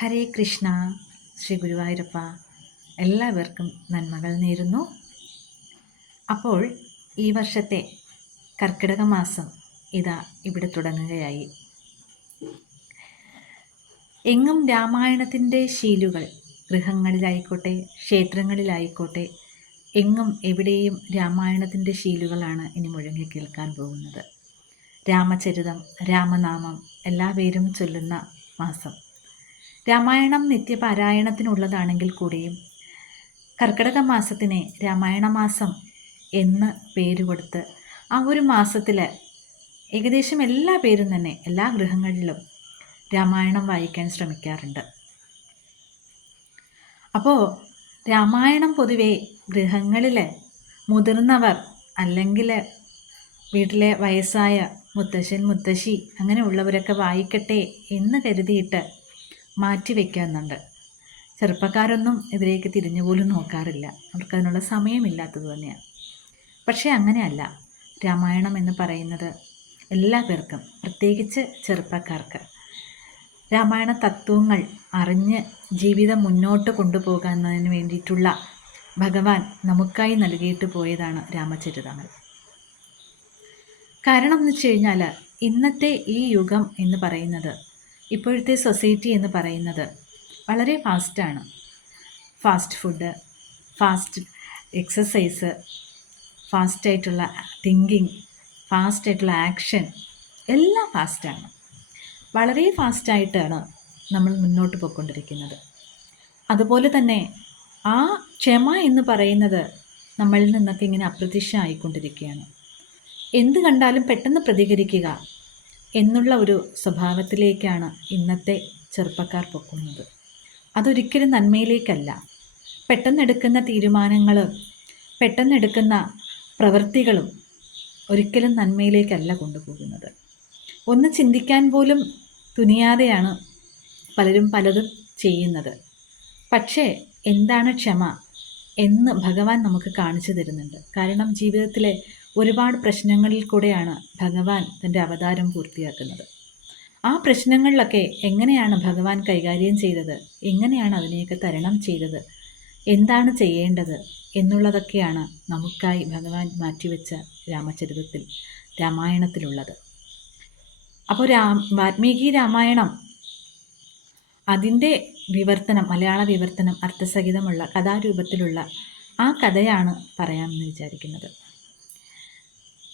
ഹരേ കൃഷ്ണ. ശ്രീ ഗുരുവായൂരപ്പ എല്ലാവർക്കും നന്മകൾ നേരുന്നു. അപ്പോൾ ഈ വർഷത്തെ കർക്കിടക മാസം ഇതാ ഇവിടെ തുടങ്ങുകയായി. എങ്ങും രാമായണത്തിന്റെ ശീലുകൾ ഗൃഹങ്ങളിലായിക്കോട്ടെ ക്ഷേത്രങ്ങളിലായിക്കോട്ടെ എങ്ങും എവിടെയും രാമായണത്തിന്റെ ശീലുകളാണ് ഇനി മുഴങ്ങി കേൾക്കാൻ പോകുന്നത്. രാമചരിതം രാമനാമം എല്ലാ പേരും ചൊല്ലുന്ന മാസം. രാമായണം നിത്യപാരായണത്തിനുള്ളതാണെങ്കിൽ കൂടിയും കർക്കിടക മാസത്തിനെ രാമായണ മാസം എന്ന് പേര് കൊടുത്ത് ആ ഒരു മാസത്തിൽ ഏകദേശം എല്ലാ പേരും തന്നെ എല്ലാ ഗൃഹങ്ങളിലും രാമായണം വായിക്കാൻ ശ്രമിക്കാറുണ്ട്. അപ്പോൾ രാമായണം പൊതുവെ ഗൃഹങ്ങളിൽ മുതിർന്നവർ അല്ലെങ്കിൽ വീട്ടിലെ വയസ്സായ മുത്തശ്ശൻ മുത്തശ്ശി അങ്ങനെയുള്ളവരൊക്കെ വായിക്കട്ടെ എന്ന് കരുതിയിട്ട് മാറ്റി വയ്ക്കുന്നുണ്ട് ചെറുപ്പക്കാരൊന്നും ഇതിലേക്ക് തിരിഞ്ഞു പോലും നോക്കാറില്ല. അവർക്കതിനുള്ള സമയമില്ലാത്തത് തന്നെയാണ് പക്ഷേ അങ്ങനെയല്ല. രാമായണം എന്ന് പറയുന്നത് എല്ലാ പേർക്കും പ്രത്യേകിച്ച് ചെറുപ്പക്കാർക്ക്. രാമായണ തത്വങ്ങൾ അറിഞ്ഞ് ജീവിതം മുന്നോട്ട് കൊണ്ടുപോകുന്നതിന് വേണ്ടിയിട്ടുള്ള ഭഗവാൻ നമുക്കായി നൽകിയിട്ട് പോയതാണ് രാമചരിതങ്ങൾ. കാരണം എന്ന് വെച്ച് കഴിഞ്ഞാൽ ഇന്നത്തെ ഈ യുഗം എന്ന് പറയുന്നത് ഇപ്പോഴത്തെ സൊസൈറ്റി എന്ന് പറയുന്നത് വളരെ ഫാസ്റ്റാണ്. ഫാസ്റ്റ് ഫുഡ് ഫാസ്റ്റ് എക്സസൈസ് ഫാസ്റ്റായിട്ടുള്ള തിങ്കിങ് ഫാസ്റ്റായിട്ടുള്ള ആക്ഷൻ എല്ലാം ഫാസ്റ്റാണ്. വളരെ ഫാസ്റ്റായിട്ടാണ് നമ്മൾ മുന്നോട്ട് പോയിക്കൊണ്ടിരിക്കുന്നത്. അതുപോലെ തന്നെ ആ ക്ഷമ എന്ന് പറയുന്നത് നമ്മളിൽ നിന്നൊക്കെ ഇങ്ങനെ അപ്രത്യക്ഷമായിക്കൊണ്ടിരിക്കുകയാണ്. എന്ത് കണ്ടാലും പെട്ടെന്ന് പ്രതികരിക്കുക. എന്നുള്ള ഒരു സ്വഭാവത്തിലേക്കാണ് ഇന്നത്തെ ചെറുപ്പക്കാർ പൊക്കുന്നത്. അതൊരിക്കലും നന്മയിലേക്കല്ല. പെട്ടെന്നെടുക്കുന്ന തീരുമാനങ്ങൾ പെട്ടെന്നെടുക്കുന്ന പ്രവൃത്തികളും ഒരിക്കലും നന്മയിലേക്കല്ല കൊണ്ടുപോകുന്നത്. ഒന്ന് ചിന്തിക്കാൻ പോലും തുനിയാതെയാണ് പലരും പലതും ചെയ്യുന്നത്. പക്ഷേ എന്താണ് ക്ഷമ എന്ന് ഭഗവാൻ നമുക്ക് കാണിച്ചു തരുന്നുണ്ട്. കാരണം ജീവിതത്തിലെ ഒരുപാട് പ്രശ്നങ്ങളിൽ കൂടെയാണ് ഭഗവാൻ തന്റെ അവതാരം പൂർത്തിയാക്കുന്നത്. ആ പ്രശ്നങ്ങളിലൊക്കെ എങ്ങനെയാണ് ഭഗവാൻ കൈകാര്യം ചെയ്തത്? എങ്ങനെയാണ് അതിനെയൊക്കെ തരണം ചെയ്തത്? എന്താണ് ചെയ്യേണ്ടത്? എന്നുള്ളതൊക്കെയാണ് നമുക്കായി ഭഗവാൻ മാറ്റിവെച്ച രാമചരിതത്തിൽ രാമായണത്തിലുള്ളത്. അപ്പോൾ രാം വാൽമീകി രാമായണം അതിന്റെ വിവർത്തനം മലയാള വിവർത്തനം അർത്ഥസഹിതമുള്ള കഥാരൂപത്തിലുള്ള ആ കഥയാണ് പറയാമെന്ന് വിചാരിക്കുന്നത്.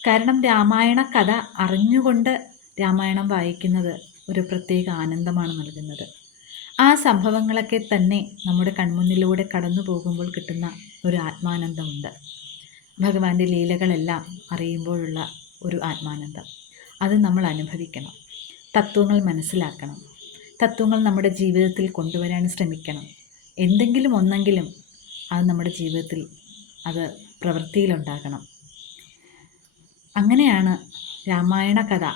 കാരണം രാമായണ കഥ അറിഞ്ഞുകൊണ്ട് രാമായണം വായിക്കുന്നത് ഒരു പ്രത്യേക ആനന്ദമാണ് നൽകുന്നത്. ആ സംഭവങ്ങളൊക്കെ തന്നെ നമ്മുടെ കൺമുന്നിലൂടെ കടന്നു പോകുമ്പോൾ കിട്ടുന്ന ഒരു ആത്മാനന്ദമുണ്ട്. ഭഗവാന്റെ ലീലകളെല്ലാം അറിയുമ്പോഴുള്ള ഒരു ആത്മാനന്ദം. അത് നമ്മൾ അനുഭവിക്കണം. തത്വങ്ങൾ മനസ്സിലാക്കണം. തത്വങ്ങൾ നമ്മുടെ ജീവിതത്തിൽ കൊണ്ടുവരാൻ ശ്രമിക്കണം. എന്തെങ്കിലും ഒന്നെങ്കിലും അത് നമ്മുടെ ജീവിതത്തിൽ അത് പ്രവൃത്തിയിലുണ്ടാകണം. അങ്ങനെയാണ് രാമായണ കഥ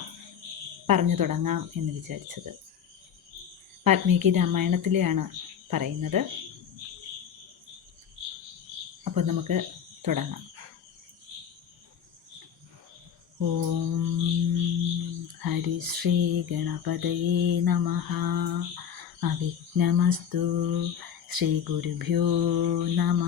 പറഞ്ഞു തുടങ്ങാം എന്ന് വിചാരിച്ചത്. വാൽമീകി രാമായണത്തിലെയാണ് പറയുന്നത്. അപ്പോൾ നമുക്ക് തുടങ്ങാം. ഓം ഹരിശ്രീ ഗണപതയേ നമ അവിഘ്നമസ്തു. ശ്രീ ഗുരുഭ്യോ നമ.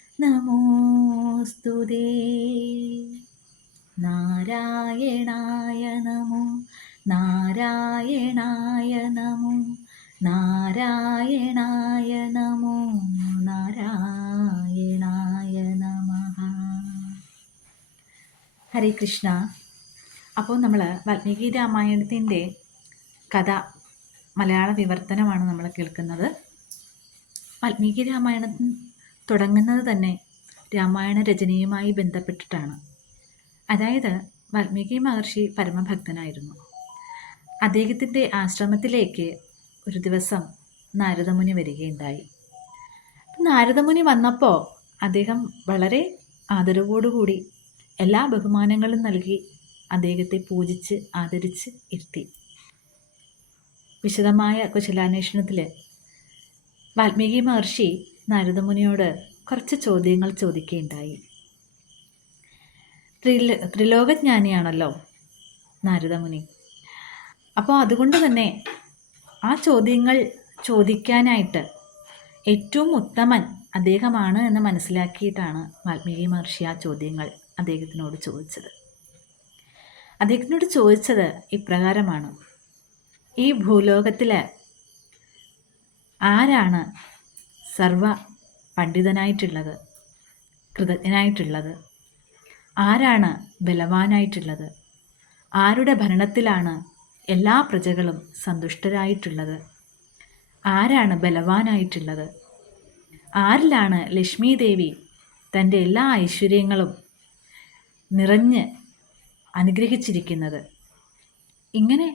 നമോസ്തുതേ നാരായണായ നമോ നാരായണായ നമോ നാരായണായ നമോ നാരായണായ നമ. ഹരേ കൃഷ്ണ. അപ്പോൾ നമ്മൾ വാൽമീകി രാമായണത്തിന്റെ കഥ മലയാള വിവർത്തനമാണ് നമ്മൾ കേൾക്കുന്നത്. വാൽമീകി രാമായണം തുടങ്ങുന്നത് തന്നെ രാമായണ രചനയുമായി ബന്ധപ്പെട്ടിട്ടാണ്. അതായത് വാൽമീകി മഹർഷി പരമഭക്തനായിരുന്നു. അദ്ദേഹത്തിന്റെ ആശ്രമത്തിലേക്ക് ഒരു ദിവസം നാരദമുനി വരികയുണ്ടായി. നാരദമുനി വന്നപ്പോൾ അദ്ദേഹം വളരെ ആദരവോടുകൂടി എല്ലാ ബഹുമാനങ്ങളും നൽകി അദ്ദേഹത്തെ പൂജിച്ച് ആദരിച്ച് ഇരുത്തി. വിശദമായ കുശലാന്വേഷണത്തിൽ വാൽമീകി മഹർഷി നാരദമുനിയോട് കുറച്ച് ചോദ്യങ്ങൾ ചോദിക്കുകയുണ്ടായി. ത്രില ത്രിലോകജ്ഞാനിയാണല്ലോ നാരദമുനി അപ്പോൾ അതുകൊണ്ട് തന്നെ ആ ചോദ്യങ്ങൾ ചോദിക്കാനായിട്ട് ഏറ്റവും ഉത്തമൻ അദ്ദേഹമാണ് എന്ന് മനസ്സിലാക്കിയിട്ടാണ് വാൽമീകി മഹർഷി ആ ചോദ്യങ്ങൾ അദ്ദേഹത്തിനോട് ചോദിച്ചത്. അദ്ദേഹത്തിനോട് ചോദിച്ചത് ഇപ്രകാരമാണ്. ഈ ഭൂലോകത്തിൽ ആരാണ് സർവ പണ്ഡിതനായിട്ടുള്ളത് കൃതജ്ഞനായിട്ടുള്ളത്. ആരാണ് ബലവാനായിട്ടുള്ളത്? ആരുടെ ഭരണത്തിലാണ് എല്ലാ പ്രജകളും സന്തുഷ്ടരായിട്ടുള്ളത്? ആരാണ് ബലവാനായിട്ടുള്ളത്? ആരിലാണ് ലക്ഷ്മി ദേവി തന്റെ എല്ലാ ഐശ്വര്യങ്ങളും നിറഞ്ഞ് അനുഗ്രഹിച്ചിരിക്കുന്നത്? ഇങ്ങനെ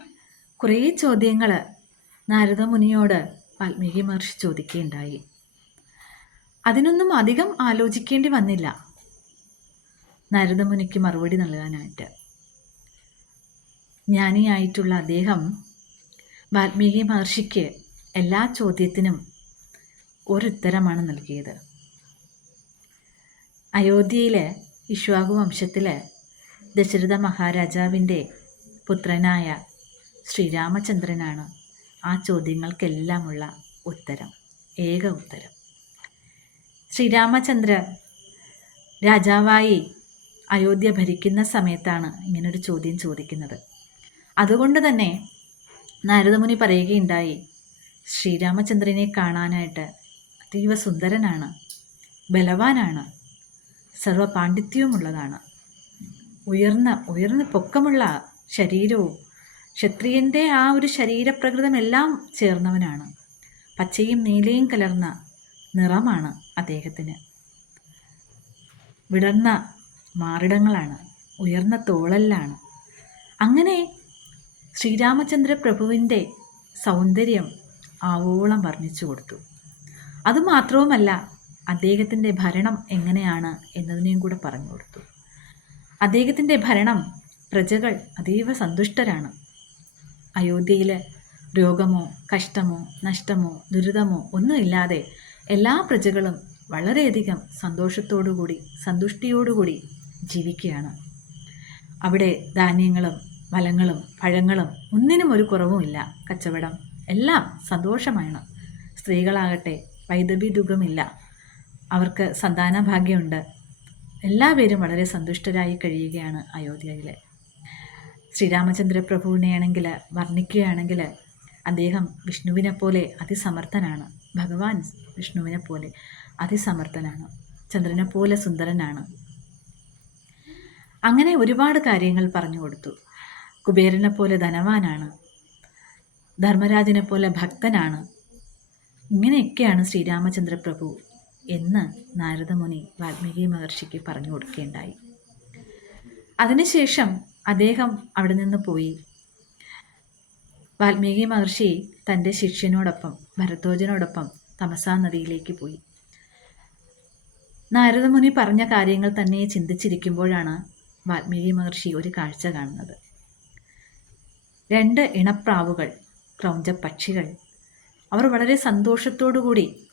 കുറേ ചോദ്യങ്ങൾ നാരദമുനിയോട് വാൽമീകി മഹർഷി ചോദിക്കുകയുണ്ടായി. അതിനൊന്നും അധികം ആലോചിക്കേണ്ടി വന്നില്ല. നാരദമുനിക്ക് മറുപടി നൽകാനായിട്ട്. ജ്ഞാനിയായിട്ടുള്ള അദ്ദേഹം വാൽമീകി മഹർഷിക്ക് എല്ലാ ചോദ്യത്തിനും ഒരുത്തരമാണ് നൽകിയത്. അയോധ്യയിലെ ഇഷ്വാകു വംശത്തിലെ ദശരഥ മഹാരാജാവിന്റെ പുത്രനായ ശ്രീരാമചന്ദ്രനാണ് ആ ചോദ്യങ്ങൾക്കെല്ലാമുള്ള ഉത്തരം ഏക ഉത്തരം. ശ്രീരാമചന്ദ്ര രാജാവായി അയോധ്യ ഭരിക്കുന്ന സമയത്താണ് ഇങ്ങനൊരു ചോദ്യം ചോദിക്കുന്നത്. അതുകൊണ്ട് തന്നെ നാരദമുനി പറയുകയുണ്ടായി ശ്രീരാമചന്ദ്രനെ കാണാനായിട്ട് അതീവ സുന്ദരനാണ് ബലവാനാണ് സർവപാണ്ഡിത്യവുമുള്ളതാണ്. ഉയർന്ന ഉയർന്ന പൊക്കമുള്ള ശരീരവും ക്ഷത്രിയന്റെ ആ ഒരു ശരീരപ്രകൃതമെല്ലാം ചേർന്നവനാണ്. പച്ചയും നീലയും കലർന്ന നിറമാണ് അദ്ദേഹത്തിന്. വിടർന്ന മാറിടങ്ങളാണ് ഉയർന്ന തോളല്ലാണ്. അങ്ങനെ ശ്രീരാമചന്ദ്ര പ്രഭുവിന്റെ സൗന്ദര്യം ആവോളം വർണിച്ചു കൊടുത്തു. അതുമാത്രവുമല്ല അദ്ദേഹത്തിന്റെ ഭരണം എങ്ങനെയാണ് എന്നതിനെയും കൂടെ പറഞ്ഞു കൊടുത്തു. അദ്ദേഹത്തിന്റെ ഭരണം പ്രജകൾ അതീവ സന്തുഷ്ടരാണ്. അയോധ്യയിൽ രോഗമോ കഷ്ടമോ നഷ്ടമോ ദുരിതമോ ഒന്നുമില്ലാതെ എല്ലാ പ്രജകളും വളരെയധികം സന്തോഷത്തോടുകൂടി സന്തുഷ്ടിയോടുകൂടി ജീവിക്കുകയാണ്. അവിടെ ധാന്യങ്ങളും ഫലങ്ങളും പഴങ്ങളും ഒന്നിനും ഒരു കുറവുമില്ല കച്ചവടം എല്ലാം സന്തോഷമാണ്. സ്ത്രീകളാകട്ടെ വൈദവി ദുഃഖമില്ല അവർക്ക് സന്താന ഭാഗ്യമുണ്ട് എല്ലാവരും വളരെ സന്തുഷ്ടരായി കഴിയുകയാണ് അയോധ്യയിൽ ശ്രീരാമചന്ദ്ര പ്രഭുവിനെയാണെങ്കിൽ വർണിക്കുകയാണെങ്കിൽ അദ്ദേഹം വിഷ്ണുവിനെ പോലെ അതിസമർത്ഥനാണ്. ഭഗവാൻ വിഷ്ണുവിനെ പോലെ അതിസമർത്ഥനാണ് ചന്ദ്രനെ പോലെ സുന്ദരനാണ്. അങ്ങനെ ഒരുപാട് കാര്യങ്ങൾ പറഞ്ഞു കൊടുത്തു. കുബേരനെ പോലെ ധനവാനാണ് ധർമ്മരാജനെ പോലെ ഭക്തനാണ്. ഇങ്ങനെയൊക്കെയാണ് ശ്രീരാമചന്ദ്ര പ്രഭു എന്ന് നാരദമുനി വാൽമീകി മഹർഷിക്ക് പറഞ്ഞു കൊടുക്കുകയുണ്ടായി അതിനുശേഷം അദ്ദേഹം അവിടെ നിന്ന് പോയി. വാൽമീകി മഹർഷി തന്റെ ശിഷ്യനോടൊപ്പം ഭരദ്വാജനോടൊപ്പം തമസാ നദിയിലേക്ക് പോയി. നാരദമുനി പറഞ്ഞ കാര്യങ്ങൾ തന്നെ ചിന്തിച്ചിരിക്കുമ്പോഴാണ് വാൽമീകി മഹർഷി ഒരു കാഴ്ച കാണുന്നത്. രണ്ട് ഇണപ്രാവുകൾ ക്രൗഞ്ച പക്ഷികൾ അവർ വളരെ സന്തോഷത്തോടുകൂടി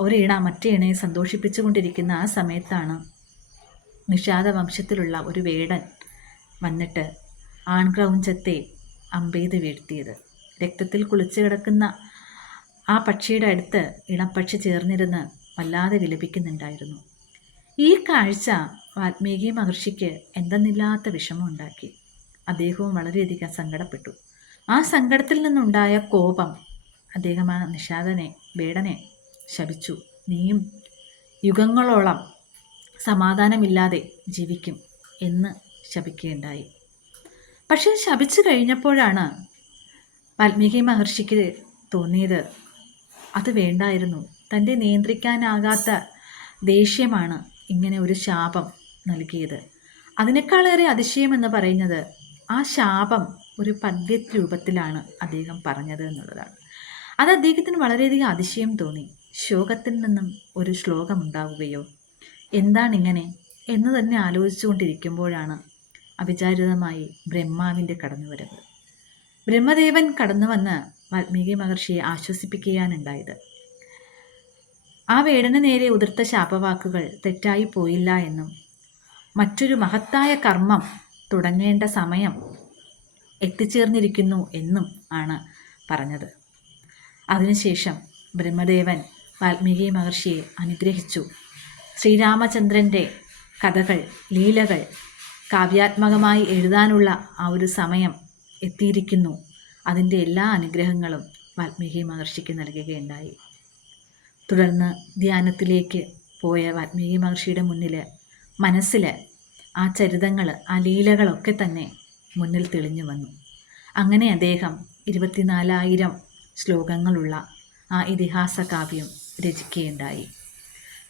ഒരിണ മറ്റേ ഇണയെ സന്തോഷിപ്പിച്ചുകൊണ്ടിരിക്കുന്ന ആ സമയത്താണ് നിഷാദ വംശത്തിലുള്ള ഒരു വേടൻ വന്നിട്ട് ആൺക്രൗഞ്ചത്തെ അമ്പെയ്ത് വീഴ്ത്തിയത്. രക്തത്തിൽ കുളിച്ചു കിടക്കുന്ന ആ പക്ഷിയുടെ അടുത്ത് ഇണപ്പക്ഷി ചേർന്നിരുന്ന് വല്ലാതെ വിലപിക്കുന്നുണ്ടായിരുന്നു. ഈ കാഴ്ച വാൽമീകി മഹർഷിക്ക് എന്തെന്നില്ലാത്ത വിഷമമുണ്ടാക്കി. അദ്ദേഹവും വളരെയധികം സങ്കടപ്പെട്ടു. ആ സങ്കടത്തിൽ നിന്നുണ്ടായ കോപം അദ്ദേഹം ആ നിഷാദനെ വേടനെ ശപിച്ചു. നീയും യുഗങ്ങളോളം സമാധാനമില്ലാതെ ജീവിക്കും എന്ന് ശപിക്കുകയുണ്ടായി. പക്ഷേ ശപിച്ചു കഴിഞ്ഞപ്പോഴാണ് വാൽമീകി മഹർഷിക്ക് തോന്നിയത് അത് വേണ്ടായിരുന്നു. തന്റെ നിയന്ത്രിക്കാനാകാത്ത ദേഷ്യമാണ് ഇങ്ങനെ ഒരു ശാപം നൽകിയത്. അതിനേക്കാളേറെ അതിശയം എന്ന് പറയുന്നത് ആ ശാപം ഒരു പദ്യ രൂപത്തിലാണ് അദ്ദേഹം പറഞ്ഞത് എന്നുള്ളതാണ്. അത് അദ്ദേഹത്തിന് വളരെയധികം അതിശയം തോന്നി. ശോകത്തിൽ നിന്നും ഒരു ശ്ലോകം ഉണ്ടാവുകയോ? എന്താണിങ്ങനെ? എന്ന് തന്നെ ആലോചിച്ചുകൊണ്ടിരിക്കുമ്പോഴാണ് അവിചാരിതമായി ബ്രഹ്മാവിന്റെ കടന്നുവരവ്. ബ്രഹ്മദേവൻ കടന്നു വന്ന് വാൽമീകി മഹർഷിയെ ആശ്വസിപ്പിക്കുകയാണുണ്ടായത്. ആ വേടന് നേരെ ഉതിർത്ത ശാപവാക്കുകൾ തെറ്റായി പോയില്ല എന്നും മറ്റൊരു മഹത്തായ കർമ്മം തുടങ്ങേണ്ട സമയം എത്തിച്ചേർന്നിരിക്കുന്നു എന്നും ആണ് പറഞ്ഞത്. അതിനുശേഷം ബ്രഹ്മദേവൻ വാൽമീകി മഹർഷിയെ അനുഗ്രഹിച്ചു. ശ്രീരാമചന്ദ്രന്റെ കഥകൾ ലീലകൾ കാവ്യാത്മകമായി എഴുതാനുള്ള ആ ഒരു സമയം എത്തിയിരിക്കുന്നു. അതിന്റെ എല്ലാ അനുഗ്രഹങ്ങളും വാൽമീകി മഹർഷിക്ക് നൽകുകയുണ്ടായി. തുടർന്ന് ധ്യാനത്തിലേക്ക് പോയ വാൽമീകി മഹർഷിയുടെ മുന്നിൽ മനസ്സിൽ ആ ചരിതങ്ങൾ ആ ലീലകളൊക്കെ തന്നെ മുന്നിൽ തെളിഞ്ഞു വന്നു. അങ്ങനെ അദ്ദേഹം ഇരുപത്തിനാലായിരം ശ്ലോകങ്ങളുള്ള ആ ഇതിഹാസ കാവ്യം രചിക്കുകയുണ്ടായി.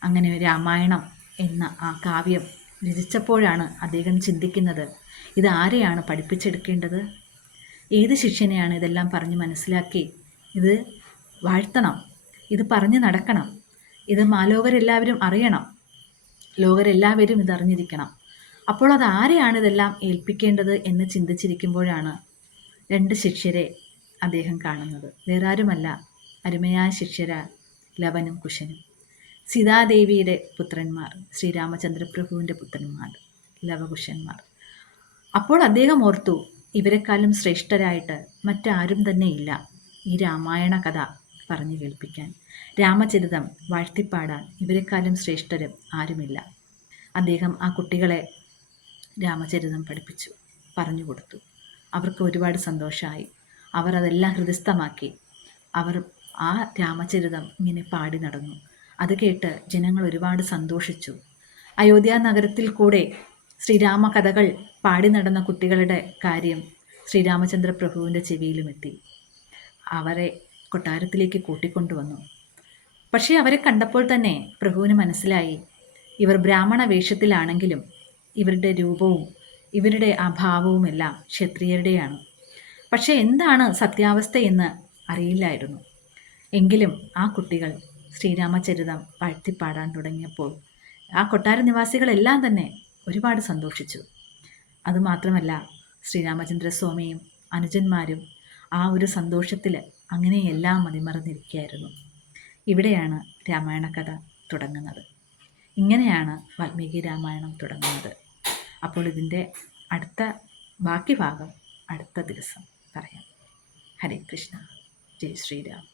അങ്ങനെ രാമായണം എന്ന ആ കാവ്യം രചിച്ചപ്പോഴാണ് അദ്ദേഹം ചിന്തിക്കുന്നത് ഇത് ആരെയാണ് പഠിപ്പിച്ചെടുക്കേണ്ടത്? ഏത് ശിഷ്യനെയാണ് ഇതെല്ലാം പറഞ്ഞ് മനസ്സിലാക്കി? ഇത് വാഴ്ത്തണം. ഇത് പറഞ്ഞ് നടക്കണം. ഇത് മാലോകരെല്ലാവരും അറിയണം. ലോകരെല്ലാവരും ഇതറിഞ്ഞിരിക്കണം. അപ്പോൾ അത് ആരെയാണ് ഇതെല്ലാം ഏൽപ്പിക്കേണ്ടത് എന്ന് ചിന്തിച്ചിരിക്കുമ്പോഴാണ് രണ്ട് ശിഷ്യരെ അദ്ദേഹം കാണുന്നത്. വേറെ ആരുമല്ല അരുമയായ ശിഷ്യര ലവനും കുശനും. സീതാദേവിയുടെ പുത്രന്മാർ ശ്രീരാമചന്ദ്രപ്രഭുവിന്റെ പുത്രന്മാർ ലവകുശന്മാർ. അപ്പോൾ അദ്ദേഹം ഓർത്തു ഇവരെക്കാളും ശ്രേഷ്ഠരായിട്ട് മറ്റാരും തന്നെ ഇല്ല. ഈ രാമായണ കഥ പറഞ്ഞു കേൾപ്പിക്കാൻ. രാമചരിതം വാഴ്ത്തിപ്പാടാൻ ഇവരെക്കാളും ശ്രേഷ്ഠരും ആരുമില്ല. അദ്ദേഹം ആ കുട്ടികളെ രാമചരിതം പഠിപ്പിച്ചു പറഞ്ഞു കൊടുത്തു. അവർക്ക് ഒരുപാട് സന്തോഷമായി അവർ അതെല്ലാം ഹൃദയസ്ഥമാക്കി. അവർ ആ രാമചരിതം ഇങ്ങനെ പാടി നടന്നു. അത് കേട്ട് ജനങ്ങൾ ഒരുപാട് സന്തോഷിച്ചു. അയോധ്യ നഗരത്തിൽ കൂടെ ശ്രീരാമ കഥകൾ പാടി നടന്ന കുട്ടികളുടെ കാര്യം ശ്രീരാമചന്ദ്ര പ്രഭുവിന്റെ ചെവിയിലുമെത്തി. അവരെ കൊട്ടാരത്തിലേക്ക് കൂട്ടിക്കൊണ്ടുവന്നു. പക്ഷേ അവരെ കണ്ടപ്പോൾ തന്നെ പ്രഭുവിന് മനസ്സിലായി ഇവർ ബ്രാഹ്മണ വേഷത്തിലാണെങ്കിലും ഇവരുടെ രൂപവും ഇവരുടെ അഭാവവുമെല്ലാം ക്ഷത്രിയരുടെയാണ്. പക്ഷേ എന്താണ് സത്യാവസ്ഥ എന്ന് അറിയില്ലായിരുന്നു. എങ്കിലും ആ കുട്ടികൾ ശ്രീരാമചരിതം വാഴ്ത്തിപ്പാടാൻ തുടങ്ങിയപ്പോൾ ആ കൊട്ടാര നിവാസികളെല്ലാം തന്നെ ഒരുപാട് സന്തോഷിച്ചു. അതുമാത്രമല്ല ശ്രീരാമചന്ദ്രസ്വാമിയും അനുജന്മാരും ആ ഒരു സന്തോഷത്തിൽ അങ്ങനെയെല്ലാം മതിമറന്നിരിക്കുകയായിരുന്നു. ഇവിടെയാണ് രാമായണ കഥ തുടങ്ങുന്നത്. ഇങ്ങനെയാണ് വാൽമീകി രാമായണം തുടങ്ങുന്നത്. അപ്പോൾ ഇതിന്റെ അടുത്ത ബാക്കി ഭാഗം അടുത്ത ദിവസം പറയാം. ഹരേ കൃഷ്ണ. ജയ് ശ്രീരാം.